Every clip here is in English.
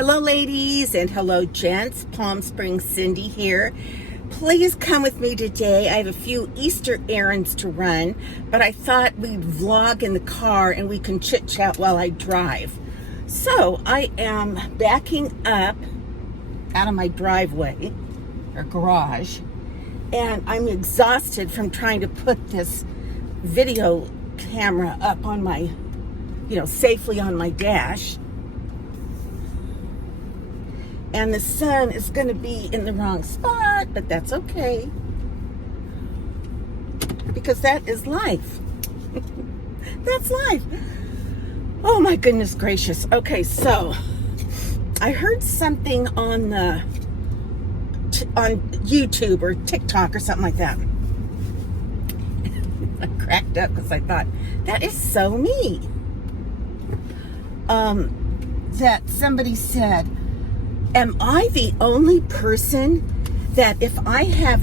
Hello ladies and hello gents, Palm Springs Cindy here. Please come with me today. I have a few Easter errands to run, but I thought we'd vlog in the car and we can chit chat while I drive. So I am backing up out of my driveway or garage, and I'm exhausted from trying to put this video camera up on my, safely on my dash. And the sun is going to be in the wrong spot, but that's okay. Because that is life. That's life. Oh my goodness gracious. Okay, so I heard something on YouTube or TikTok or something like that. I cracked up because I thought, that is so me. That somebody said, am I the only person that if I have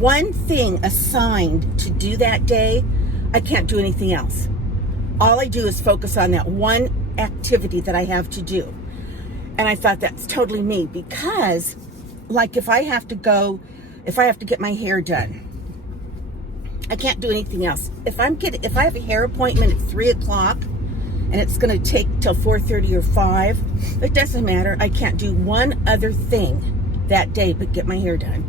one thing assigned to do that day, I can't do anything else? All I do is focus on that one activity that I have to do. And I thought that's totally me, because like if I have to get my hair done, I can't do anything else. If I have a hair appointment at 3 o'clock, and it's going to take till 4:30 or 5, it doesn't matter. I can't do one other thing that day but get my hair done.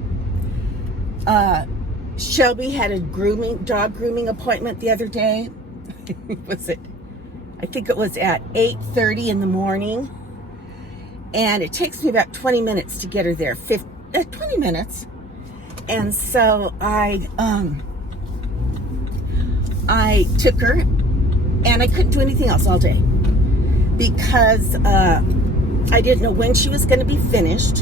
Shelby had a dog grooming appointment the other day. I think it was at 8:30 in the morning. And it takes me about 20 minutes to get her there. 20 minutes. And so I took her, and I couldn't do anything else all day because I didn't know when she was going to be finished.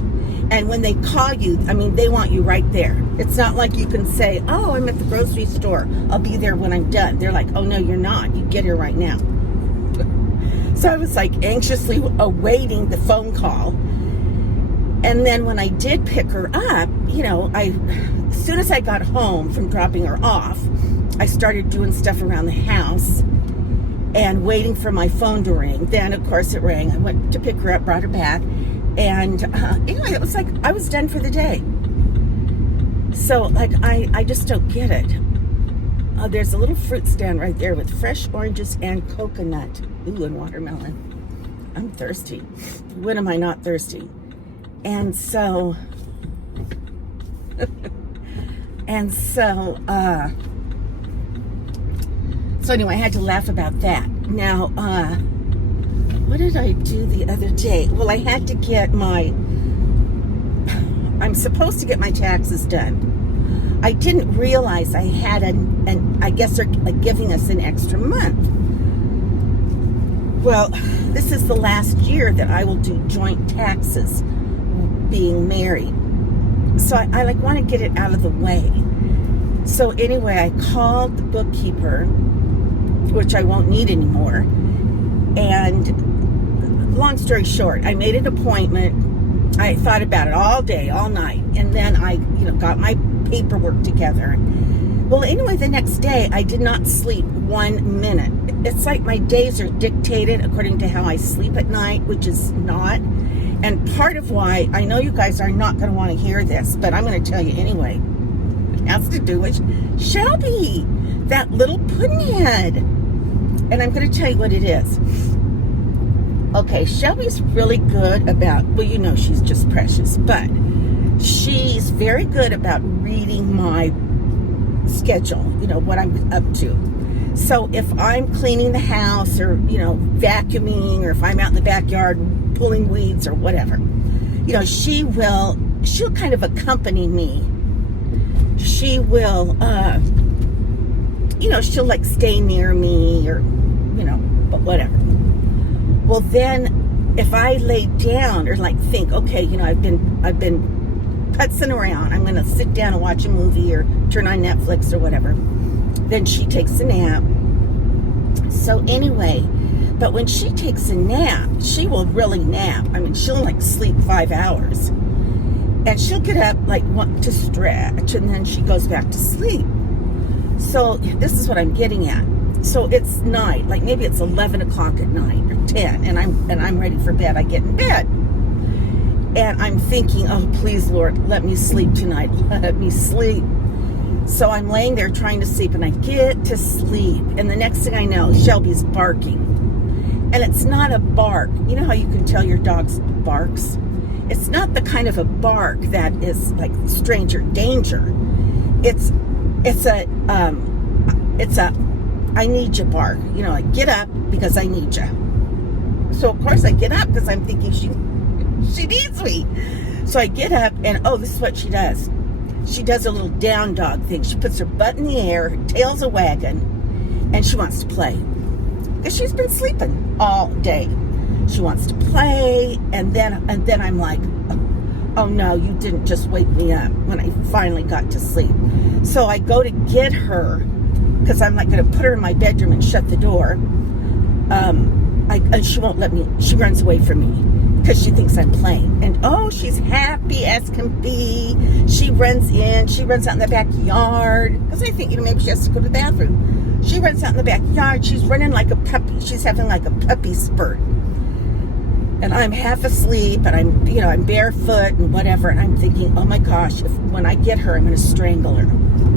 And when they call you, they want you right there. It's not like you can say, oh, I'm at the grocery store, I'll be there when I'm done. They're like, oh, no, you're not. You get here right now. So I was like anxiously awaiting the phone call. And then when I did pick her up, as soon as I got home from dropping her off, I started doing stuff around the house and waiting for my phone to ring. Then, of course, it rang. I went to pick her up, brought her back. And anyway, it was like I was done for the day. So, I just don't get it. There's a little fruit stand right there with fresh oranges and coconut. Ooh, and watermelon. I'm thirsty. When am I not thirsty? And so... So anyway, I had to laugh about that. Now, what did I do the other day? Well, I had to get I'm supposed to get my taxes done. I didn't realize I had I guess they're giving us an extra month. Well, this is the last year that I will do joint taxes being married. So I want to get it out of the way. So anyway, I called the bookkeeper, which I won't need anymore. And long story short, I made an appointment. I thought about it all day, all night. And then I, got my paperwork together. Well, anyway, the next day, I did not sleep 1 minute. It's like my days are dictated according to how I sleep at night, which is not. And part of why, I know you guys are not going to want to hear this, but I'm going to tell you anyway. It has to do with Shelby, that little pudding head. And I'm going to tell you what it is. Okay, Shelby's really good about, she's just precious, but she's very good about reading my schedule, what I'm up to. So if I'm cleaning the house or, vacuuming, or if I'm out in the backyard pulling weeds or whatever, she'll kind of accompany me. She will, she'll stay near me or, but whatever. Well, then if I lay down or think, okay, I've been putzing around, I'm going to sit down and watch a movie or turn on Netflix or whatever. Then she takes a nap. So anyway, but when she takes a nap, she will really nap. She'll sleep 5 hours. And she'll get up want to stretch, and then she goes back to sleep. So this is what I'm getting at. So it's night, maybe it's 11 o'clock at night or 10, and I'm ready for bed. I get in bed. And I'm thinking, oh, please, Lord, let me sleep tonight. Let me sleep. So I'm laying there trying to sleep, and I get to sleep. And the next thing I know, Shelby's barking. And it's not a bark. You know how you can tell your dog's barks? It's not the kind of a bark that is like stranger danger. It's a I need you bark. You know, like, get up because I need you. So of course I get up because I'm thinking she needs me. So I get up, and oh, this is what she does. She does a little down dog thing. She puts her butt in the air, her tail's a wagging, and she wants to play. Because she's been sleeping all day. She wants to play, and then I'm like, oh no, you didn't just wake me up when I finally got to sleep. So I go to get her, because I'm like going to put her in my bedroom and shut the door. And she won't let me. She runs away from me because she thinks I'm playing. And oh, she's happy as can be. She runs in. She runs out in the backyard. Because I think, maybe she has to go to the bathroom. She runs out in the backyard. She's running like a puppy. She's having like a puppy spurt. And I'm half asleep, and I'm barefoot and whatever. And I'm thinking, oh my gosh, when I get her, I'm going to strangle her.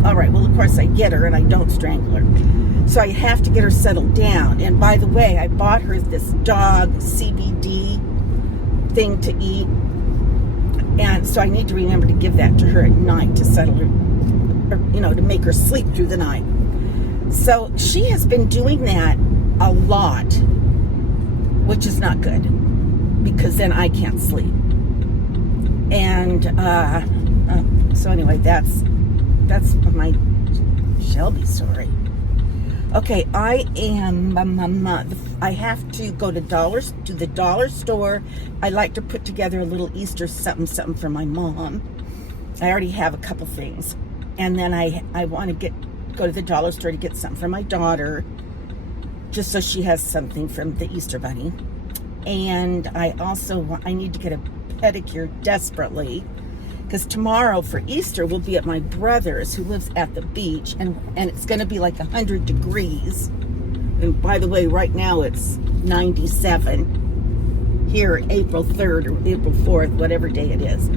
All right, well, of course I get her and I don't strangle her. So I have to get her settled down. And by the way, I bought her this dog CBD thing to eat. And so I need to remember to give that to her at night to settle her, or, to make her sleep through the night. So she has been doing that a lot, which is not good, because then I can't sleep. And so anyway, that's my Shelby story. Okay, I have to go to the dollar store. I like to put together a little Easter something for my mom. I already have a couple things. And then I want to go to the dollar store to get something for my daughter, just so she has something from the Easter Bunny. And I need to get a pedicure desperately, because tomorrow for Easter we'll be at my brother's, who lives at the beach, and it's going to be like 100 degrees. And by the way, right now it's 97 here, April 3rd or April 4th, whatever day it is.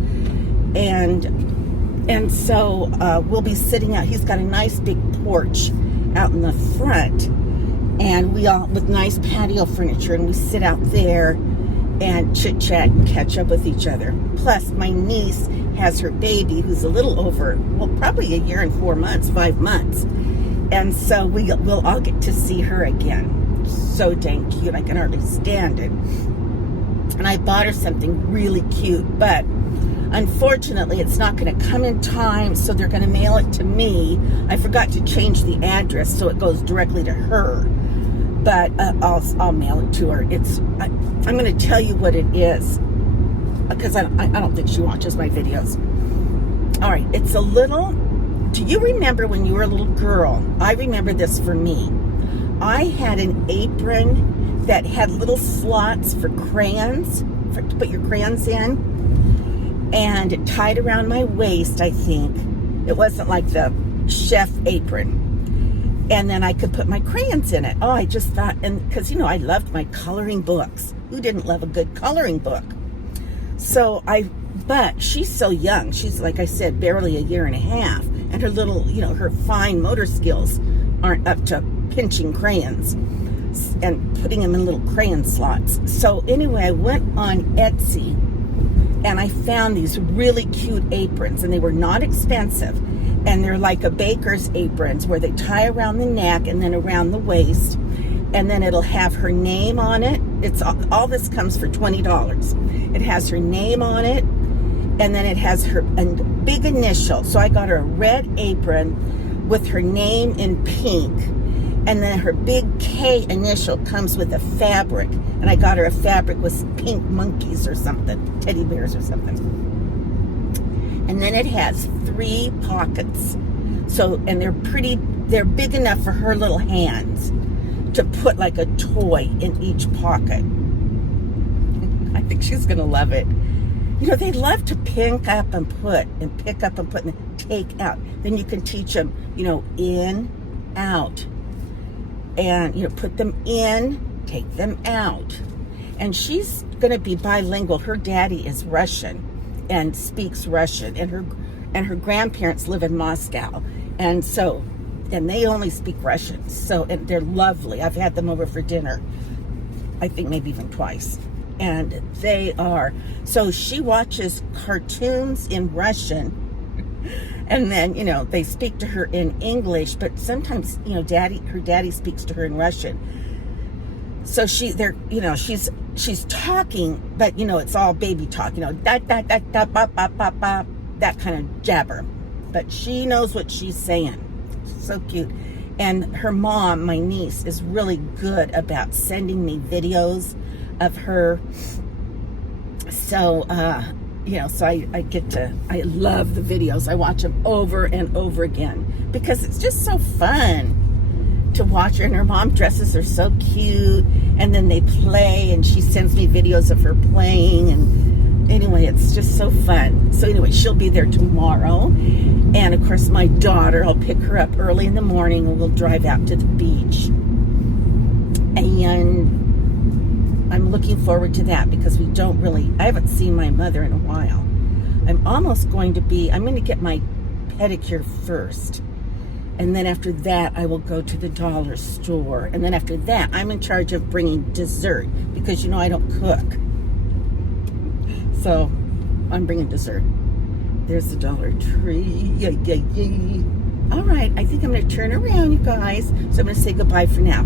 And so we'll be sitting out. He's got a nice big porch out in the front, and we all, with nice patio furniture, and we sit out there and chit chat and catch up with each other. Plus, my niece has her baby, who's a little over, probably a year and 4 months, 5 months. And so we'll all get to see her again. So dang cute. I can hardly stand it. And I bought her something really cute, but unfortunately, it's not going to come in time, so they're going to mail it to me. I forgot to change the address, so it goes directly to her. But I'll mail it to her. I'm going to tell you what it is, because I don't think she watches my videos. All right, it's a little. Do you remember when you were a little girl? I remember this for me. I had an apron that had little slots for crayons, to put your crayons in, and it tied around my waist, I think. It wasn't like the chef apron. And then I could put my crayons in it. Oh, I just thought, and because, I loved my coloring books. Who didn't love a good coloring book? But she's so young. She's, like I said, barely a year and a half. And her little, her fine motor skills aren't up to pinching crayons and putting them in little crayon slots. So anyway, I went on Etsy, and I found these really cute aprons, and they were not expensive. And they're like a baker's aprons, where they tie around the neck and then around the waist, and then it'll have her name on it. It's all this comes for $20. It has her name on it, and then it has her big initial. So I got her a red apron with her name in pink, and then her big K initial comes with a fabric, and I got her a fabric with pink monkeys or something, teddy bears or something. And then it has 3 pockets. So, and they're big enough for her little hands to put like a toy in each pocket. I think she's going to love it. They love to pick up and put, and take out. Then you can teach them, in, out. And, put them in, take them out. and she's going to be bilingual. Her daddy is Russian and speaks Russian, and her grandparents live in Moscow, and they only speak Russian. So, and they're lovely. I've had them over for dinner, I think maybe even twice. And they are, so she watches cartoons in Russian, and then, they speak to her in English, but sometimes, her daddy speaks to her in Russian. So she's talking, but it's all baby talk, that kind of jabber. But she knows what she's saying. So cute. And her mom, my niece, is really good about sending me videos of her. So, so I love the videos. I watch them over and over again because it's just so fun to watch her. And her mom dresses her so cute, and then they play, and she sends me videos of her playing, and anyway, it's just so fun. So anyway, she'll be there tomorrow, and of course my daughter, I'll pick her up early in the morning, and we'll drive out to the beach, and I'm looking forward to that because I haven't seen my mother in a while. I'm going to get my pedicure first. And then after that, I will go to the dollar store. And then after that, I'm in charge of bringing dessert because, I don't cook. So I'm bringing dessert. There's the Dollar Tree. Yay, yay, yay. All right, I think I'm going to turn around, you guys. So I'm going to say goodbye for now.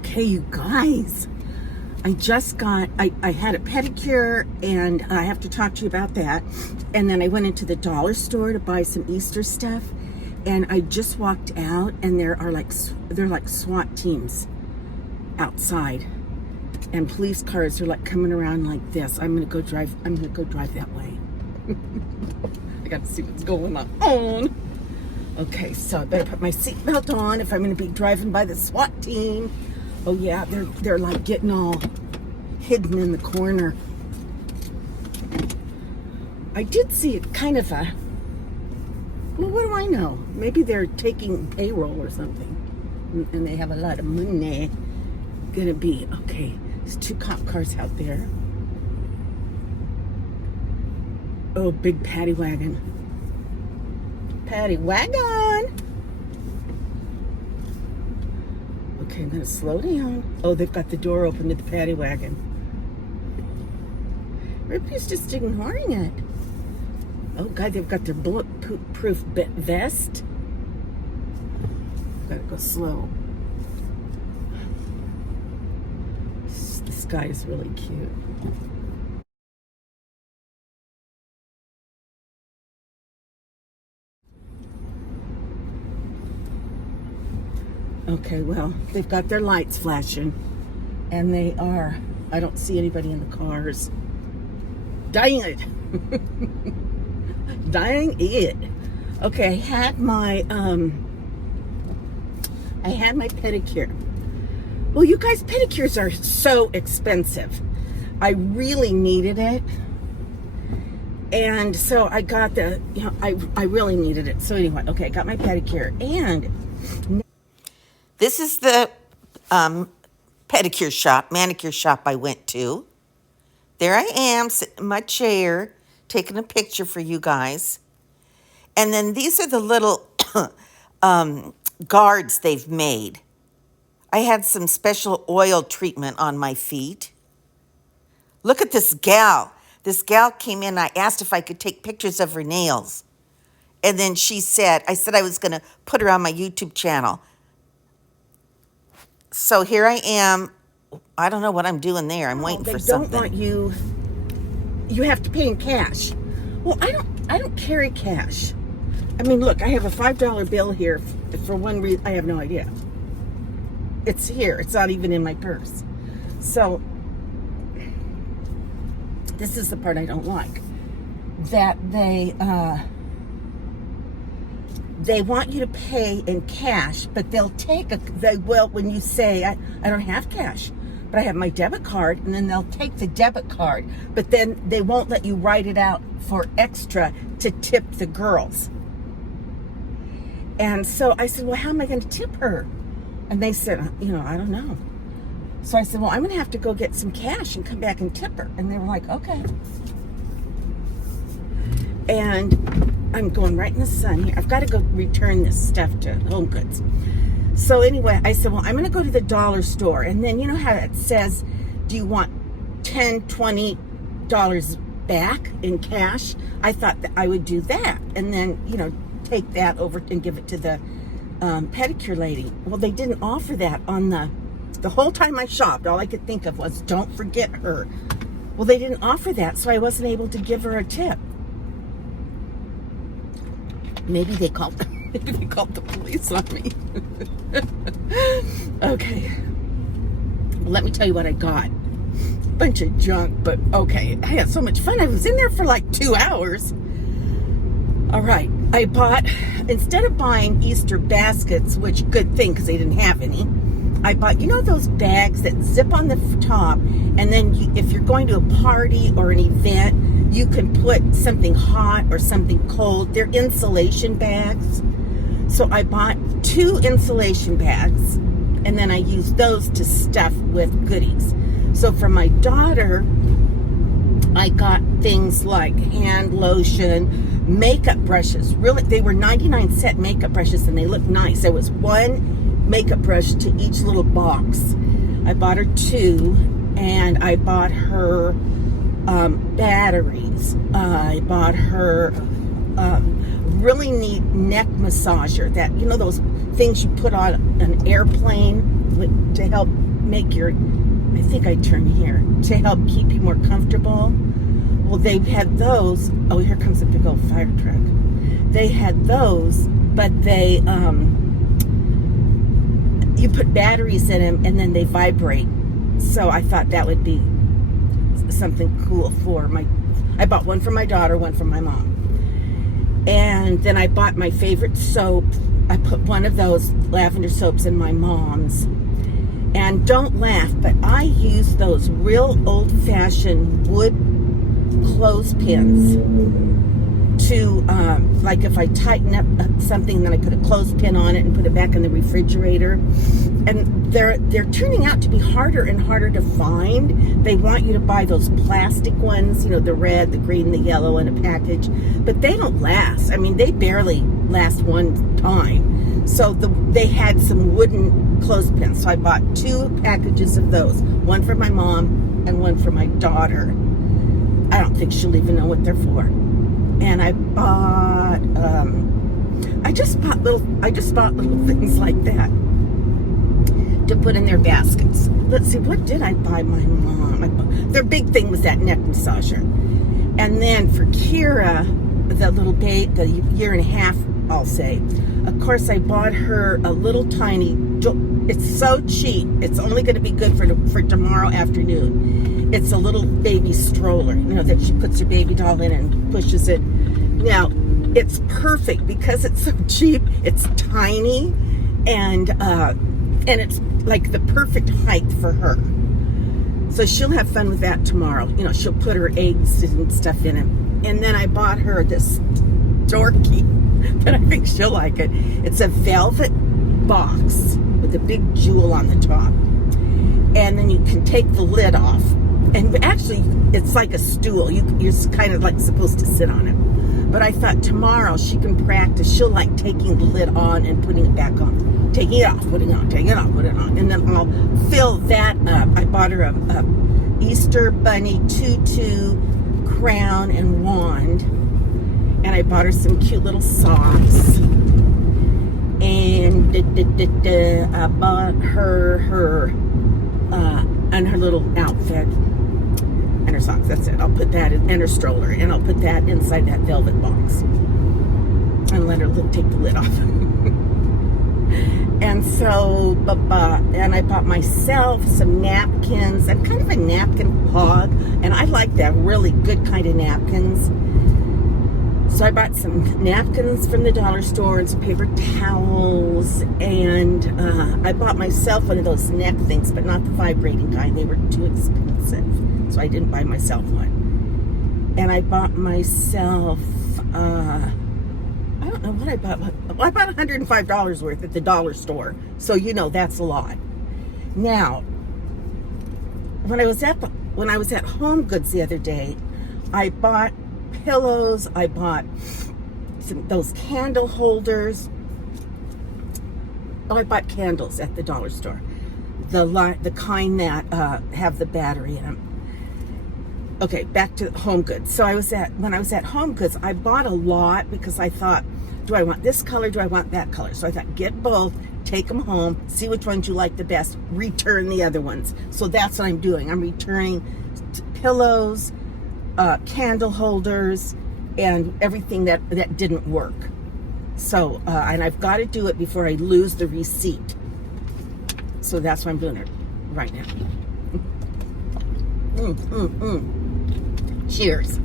Okay, you guys. I had a pedicure, and I have to talk to you about that. And then I went into the dollar store to buy some Easter stuff, and I just walked out, and they're like SWAT teams outside, and police cars are like coming around like this. I'm gonna go drive that way. I got to see what's going on. Okay, so I better put my seatbelt on if I'm gonna be driving by the SWAT team. Oh yeah, they're like getting all hidden in the corner. I did see it kind of well, what do I know? Maybe they're taking payroll or something, and they have a lot of money. Gonna be, okay, there's 2 cop cars out there. Oh, big paddy wagon. Paddy wagon! Okay, I'm gonna slow down. Oh, they've got the door open to the paddy wagon. Everybody's just ignoring it. Oh God, they've got their bulletproof vest. Gotta go slow. This guy is really cute. Okay, well, they've got their lights flashing, and I don't see anybody in the cars. Dang it. Dang it. Okay, I had my pedicure. Well, you guys, pedicures are so expensive. I really needed it. And so I got I really needed it. So anyway, okay, I got my pedicure, and this is the manicure shop I went to. There I am, sitting in my chair, taking a picture for you guys. And then these are the little guards they've made. I had some special oil treatment on my feet. Look at this gal. This gal came in, I asked if I could take pictures of her nails. And then I said I was going to put her on my YouTube channel. So here I am. I don't know what I'm doing there. I'm waiting for something. They don't want you have to pay in cash. Well, I don't carry cash. I mean, look, I have a $5 bill here for one reason. I have no idea. It's here. It's not even in my purse. So this is the part I don't like. That they want you to pay in cash, but they will when you say, I don't have cash, but I have my debit card, and then they'll take the debit card, but then they won't let you write it out for extra to tip the girls. And so I said, well, how am I going to tip her? And they said, I don't know. So I said, well, I'm going to have to go get some cash and come back and tip her. And they were like, okay. And I'm going right in the sun here. I've got to go return this stuff to HomeGoods. So anyway, I said, well, I'm going to go to the dollar store. And then you know how it says, do you want $10, $20 back in cash? I thought that I would do that. And then, take that over and give it to the pedicure lady. Well, they didn't offer that on the whole time I shopped. All I could think of was, don't forget her. Well, they didn't offer that, so I wasn't able to give her a tip. Maybe they called the police on me. Okay. Well, let me tell you what I got. Bunch of junk, but okay. I had so much fun. I was in there for like 2 hours. All right. I bought, instead of buying Easter baskets, which good thing because they didn't have any, I bought, those bags that zip on the top, and then if you're going to a party or an event, you can put something hot or something cold. They're insulation bags. So I bought 2 insulation bags, and then I used those to stuff with goodies. So for my daughter, I got things like hand lotion, makeup brushes. Really, they were 99-cent makeup brushes, and they looked nice. There was 1 makeup brush to each little box. I bought her 2, and I bought her batteries. I bought her really neat neck massager, that those things you put on an airplane to help make your, I think I turn here, to help keep you more comfortable. Well, they had those. Oh, here comes a big old fire truck. They had those, but they you put batteries in them and then they vibrate. So I thought that would be something cool for I bought 1 for my daughter, 1 for my mom. And then I bought my favorite soap. I put 1 of those lavender soaps in my mom's. And don't laugh, but I use those real old-fashioned wood clothespins to, like if I tighten up something, then I put a clothespin on it and put it back in the refrigerator. And they're turning out to be harder and harder to find. They want you to buy those plastic ones, the red, the green, the yellow in a package. But they don't last. I mean, they barely last 1 time. So they had some wooden clothespins. So I bought 2 packages of those. 1 for my mom and 1 for my daughter. I don't think she'll even know what they're for. And I bought, I just bought little things like that to put in their baskets. Let's see, what did I buy my mom? Their big thing was that neck massager. And then for Kira, the little babe, the 1.5 years, I'll say. Of course, I bought her a little tiny, it's so cheap. It's only going to be good for tomorrow afternoon. It's a little baby stroller, that she puts her baby doll in and pushes it. Now, it's perfect because it's so cheap. It's tiny, and it's like the perfect height for her. So she'll have fun with that tomorrow. She'll put her eggs and stuff in it. And then I bought her this dorky, but I think she'll like it. It's a velvet box with a big jewel on the top. And then you can take the lid off. And actually, it's like a stool. You're kind of like supposed to sit on it. But I thought tomorrow she can practice. She'll like taking the lid on and putting it back on. Taking it off, putting it on, taking it off, putting it on. And then I'll fill that up. I bought her a Easter bunny tutu crown and wand. And I bought her some cute little socks. And I bought her and her little outfit and her socks. That's it. I'll put that in, and her stroller, and I'll put that inside that velvet box and let her take the lid off. And so, and I bought myself some napkins. I'm kind of a napkin hog, and I like that really good kind of napkins. So I bought some napkins from the dollar store and some paper towels, and I bought myself one of those neck things, but not the vibrating kind. They were too expensive, so I didn't buy myself one. And I bought myself I don't know what I bought. I bought $105 worth at the dollar store. So, you know, that's a lot. Now, when I was at HomeGoods the other day, I bought pillows. I bought those candle holders. Oh, I bought candles at the dollar store. The kind that have the battery in them. Okay, back to HomeGoods. So when I was at HomeGoods, I bought a lot because I thought, do I want this color? Do I want that color? So I thought, get both, take them home, see which ones you like the best, return the other ones. So that's what I'm doing. I'm returning pillows, candle holders, and everything that didn't work. So, and I've got to do it before I lose the receipt. So that's why I'm doing it right now. Cheers.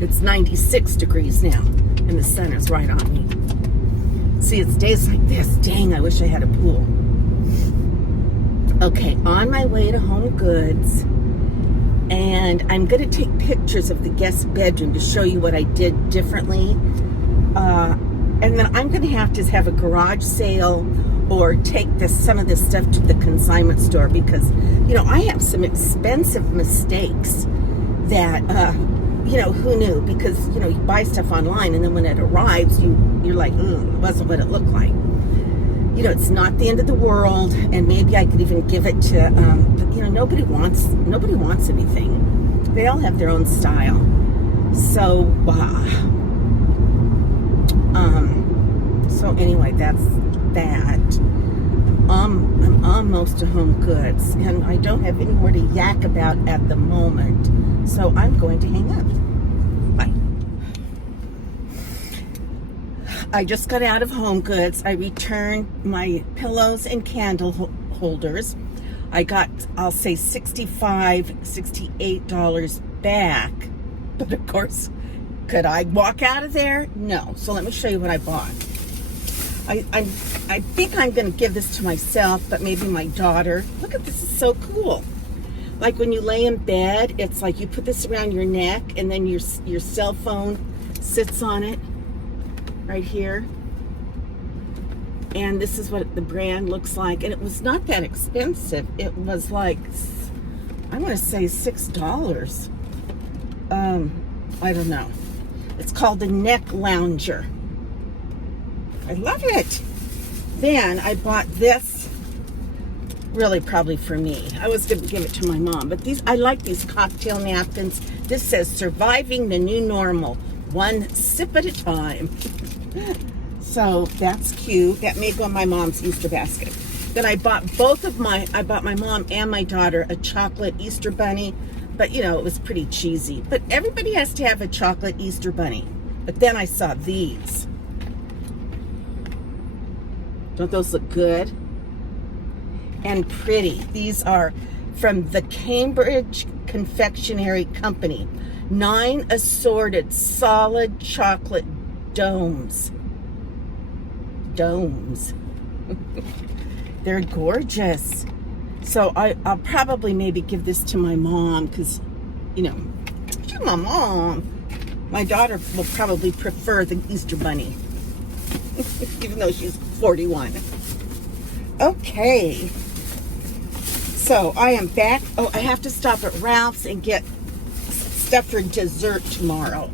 It's 96 degrees now, and the sun is right on me. See, it's days like this. Dang, I wish I had a pool. Okay, on my way to HomeGoods, and I'm going to take pictures of the guest bedroom to show you what I did differently. And then I'm going to have a garage sale or take some of this stuff to the consignment store because, you know, I have some expensive mistakes that, you know, who knew? Because, you know, you buy stuff online and then when it arrives, you're like, it wasn't what it looked like. You know, it's not the end of the world, and maybe I could even give it to, you know, nobody wants anything. They all have their own style. So, so anyway, that's that. I'm almost to HomeGoods, and I don't have any more to yak about at the moment, so I'm going to hang up. Bye. I just got out of HomeGoods. I returned my pillows and candle holders. I got, I'll say $65, $68 back, but of course, could I walk out of there? No. So let me show you what I bought. I think I'm going to give this to myself, but maybe my daughter. Look at this, is so cool. Like when you lay in bed, it's like you put this around your neck and then your cell phone sits on it right here. And this is what the brand looks like. And it was not that expensive. It was like, I want to say $6. I don't know. It's called the Neck Lounger. I love it. Then I bought this, really probably for me. I was going to give it to my mom, but I like these cocktail napkins. This says surviving the new normal, one sip at a time. So that's cute. That may go in my mom's Easter basket. Then I bought I bought my mom and my daughter a chocolate Easter bunny, but you know, it was pretty cheesy. But everybody has to have a chocolate Easter bunny. But then I saw these. Don't those look good? And pretty. These are from the Cambridge Confectionery Company. 9 assorted solid chocolate domes. They're gorgeous. So I'll probably maybe give this to my mom because, you know, she's my mom. My daughter will probably prefer the Easter bunny. Even though she's 41. Okay. So I am back. Oh, I have to stop at Ralph's and get stuff for dessert tomorrow.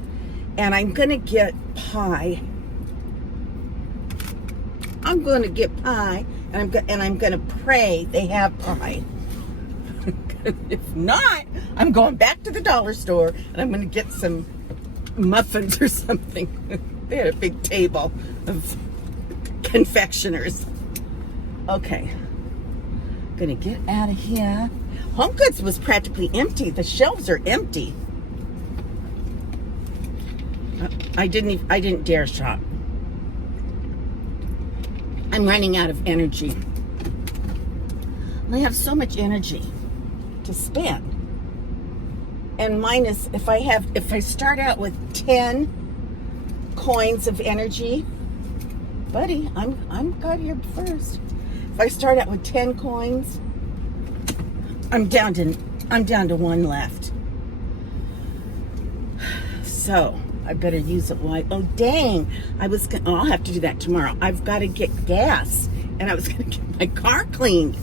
And I'm going to get pie. I'm going to get pie. And I'm going to pray they have pie. If not, I'm going back to the dollar store and I'm going to get some muffins or something. They had a big table of confectioners. Okay. Gonna get out of here. HomeGoods was practically empty. The shelves are empty. I didn't dare shop. I'm running out of energy. I have so much energy to spend. And mine is, if I start out with 10 coins of energy, buddy, I'm got here first. If I start out with 10 coins, I'm down to 1 left. So I better use it while oh, dang. I'll have to do that tomorrow. I've got to get gas. And I was going to get my car cleaned.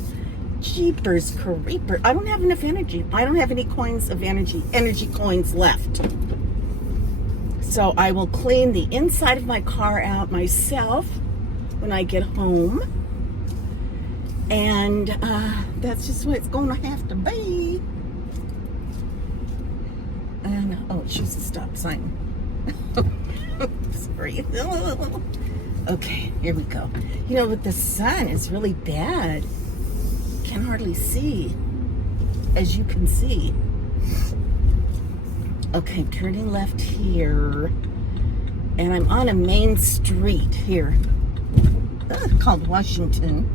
Jeepers creeper. I don't have enough energy. I don't have any coins of energy coins left. So I will clean the inside of my car out myself when I get home. And that's just what it's going to have to be. And, oh, it shows a stop sign. Sorry. Okay, here we go. You know, with the sun, it's really bad. Can hardly see, as you can see. Okay, I'm turning left here, and I'm on a main street here called Washington.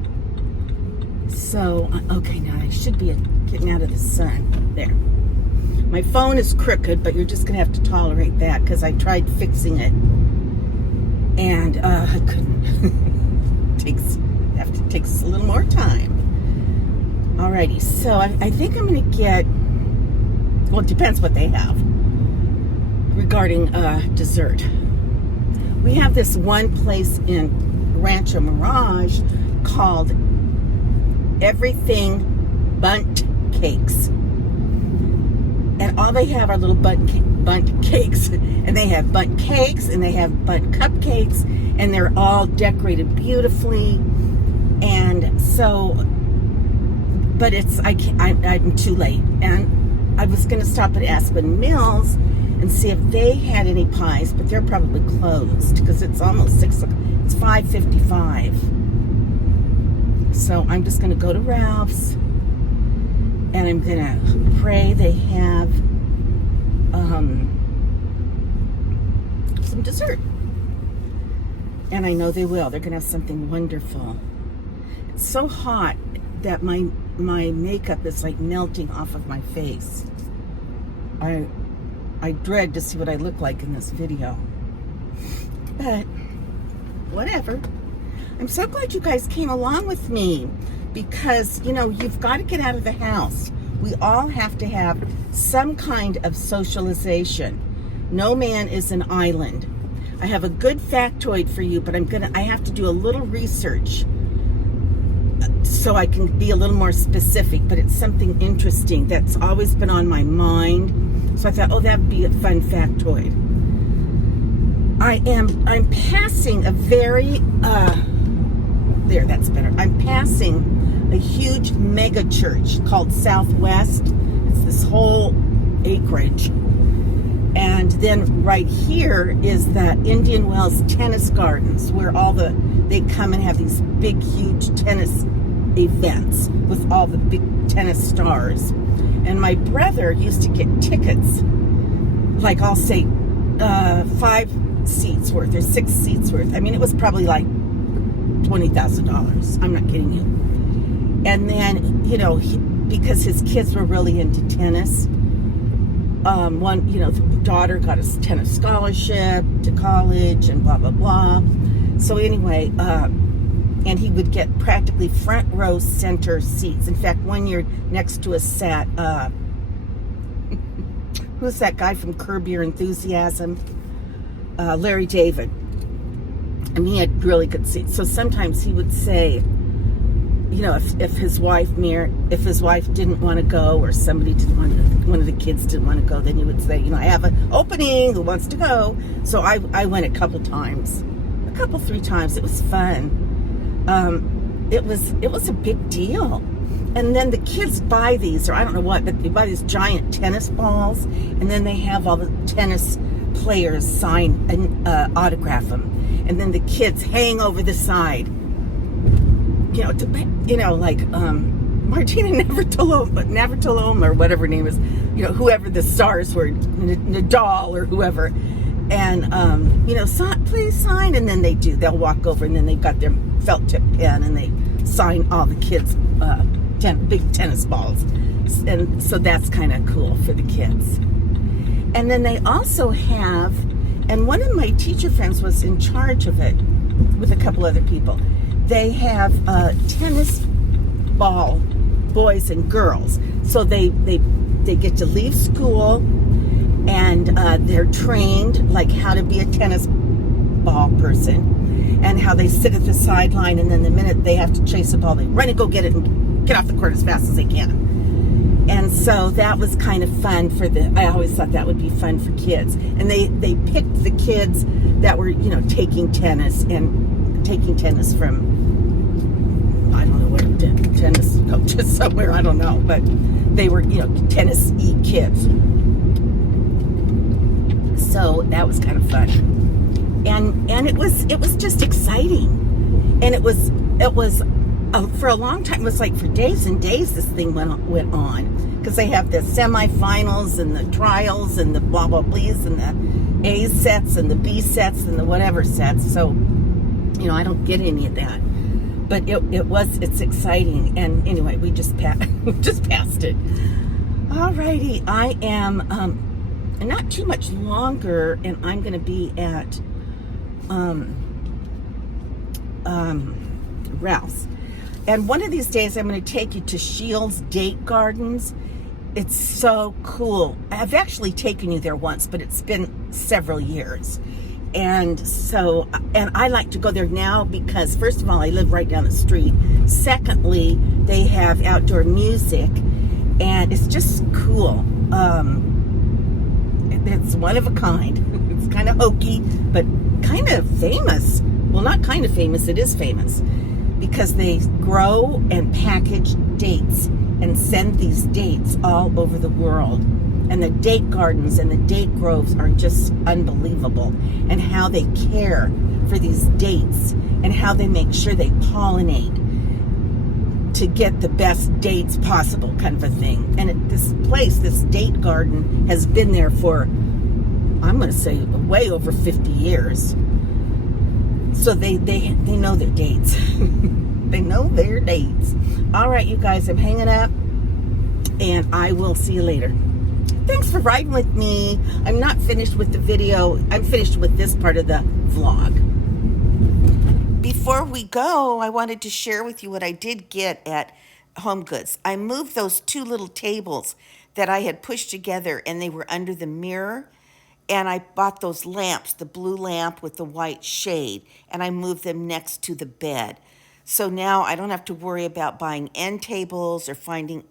So, okay, now I should be getting out of the sun. There. My phone is crooked, but you're just going to have to tolerate that because I tried fixing it, and I couldn't. It takes a little more time. Alrighty, so I think I'm going to get, well, it depends what they have regarding dessert. We have this one place in Rancho Mirage called Everything Bunt Cakes. And all they have are little bunt cakes. And they have bunt cakes and they have bunt cupcakes. And they're all decorated beautifully. And so, but I'm too late. And I was going to stop at Aspen Mills and see if they had any pies, but they're probably closed because it's almost 6 o'clock. It's 5:55. So I'm just going to go to Ralph's and I'm going to pray they have some dessert. And I know they will. They're going to have something wonderful. It's so hot that my makeup is like melting off of my face. I dread to see what I look like in this video. But whatever. I'm so glad you guys came along with me because, you know, you've got to get out of the house. We all have to have some kind of socialization. No man is an island. I have a good factoid for you, but I have to do a little research so I can be a little more specific, but it's something interesting that's always been on my mind. So I thought, oh, that'd be a fun factoid. I'm passing a very, there, that's better. I'm passing a huge mega church called Southwest. It's this whole acreage. And then right here is the Indian Wells Tennis Gardens, where they come and have these big, huge tennis events with all the big tennis stars. And my brother used to get tickets, like I'll say 5 seats worth or 6 seats worth. I mean, it was probably like $20,000. I'm not kidding you. And then, you know, because his kids were really into tennis, one, you know, the daughter got a tennis scholarship to college and blah, blah, blah. So anyway, and he would get practically front row center seats. In fact, one year next to us sat, who's that guy from Curb Your Enthusiasm? Larry David. And he had really good seats. So sometimes he would say, you know, if his wife didn't want to go, or somebody didn't want to, one of the kids didn't want to go, then he would say, you know, I have an opening, who wants to go? So I went a couple, 3 times. It was fun. It was a big deal. And then the kids buy these, or I don't know what, but they buy these giant tennis balls, and then they have all the tennis players sign and autograph them. And then the kids hang over the side. Like Martina Navratilova, or whatever her name is, you know, whoever the stars were, Nadal or whoever. And, please sign. And then they'll walk over, and then they've got their felt tip pen, and they sign all the kids' big tennis balls. And so that's kind of cool for the kids. And then they also have, and one of my teacher friends was in charge of it with a couple other people. They have tennis ball, boys and girls. So they get to leave school, and they're trained like how to be a tennis ball person, and how they sit at the sideline, and then the minute they have to chase a ball, they run and go get it and get off the court as fast as they can. And so that was kind of fun I always thought that would be fun for kids. And they picked the kids that were, taking tennis from, I don't know where, tennis coaches somewhere, I don't know, but they were, tennis-y kids. So that was kind of fun. And it was just exciting. And it was for a long time, it was like for days and days this thing went on, because they have the semifinals and the trials and the blah blah blees and the A sets and the B sets and the whatever sets. So I don't get any of that, but it's exciting. And anyway, we just passed it. Alrighty, I am not too much longer, and I'm going to be at Ralph's. And one of these days, I'm going to take you to Shields Date Gardens. It's so cool. I've actually taken you there once, but it's been several years. And I like to go there now because, first of all, I live right down the street. Secondly, they have outdoor music, and it's just cool. It's one of a kind. It's kind of hokey, but kind of famous. Well, not kind of famous, it is famous. Because they grow and package dates and send these dates all over the world. And the date gardens and the date groves are just unbelievable. And how they care for these dates and how they make sure they pollinate to get the best dates possible, kind of a thing. And this date garden, has been there for, I'm going to say, way over 50 years. So they know their dates. They know their dates. All right, you guys, I'm hanging up, and I will see you later. Thanks for riding with me. I'm not finished with the video. I'm finished with this part of the vlog. Before we go, I wanted to share with you what I did get at HomeGoods. I moved those two little tables that I had pushed together, and they were under the mirror. And I bought those lamps, the blue lamp with the white shade, and I moved them next to the bed. So now I don't have to worry about buying end tables or finding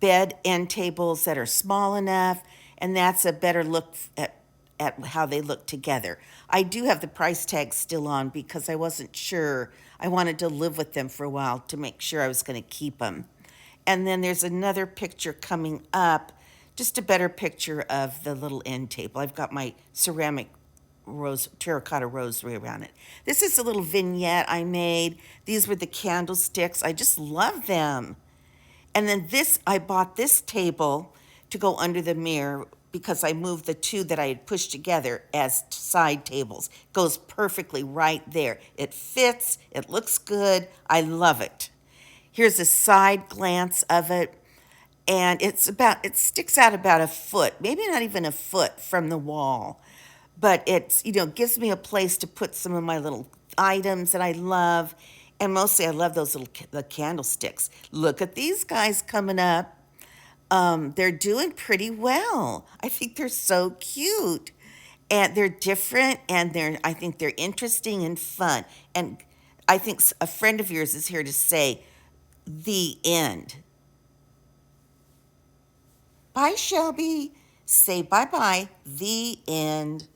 bed end tables that are small enough, and that's a better look at how they look together. I do have the price tag still on because I wasn't sure. I wanted to live with them for a while to make sure I was going to keep them. And then there's another picture coming up, just a better picture of the little end table. I've got my ceramic terracotta rosary around it. This is a little vignette I made. These were the candlesticks. I just love them. And then I bought this table to go under the mirror because I moved the two that I had pushed together as side tables. Goes perfectly right there. It fits. It looks good. I love it. Here's a side glance of it. And it sticks out about a foot, maybe not even a foot from the wall. But it's, gives me a place to put some of my little items that I love. And mostly I love those the candlesticks. Look at these guys coming up. They're doing pretty well. I think they're so cute. And they're different, and I think they're interesting and fun. And I think a friend of yours is here to say, the end. Bye, Shelby. Say bye-bye. The end.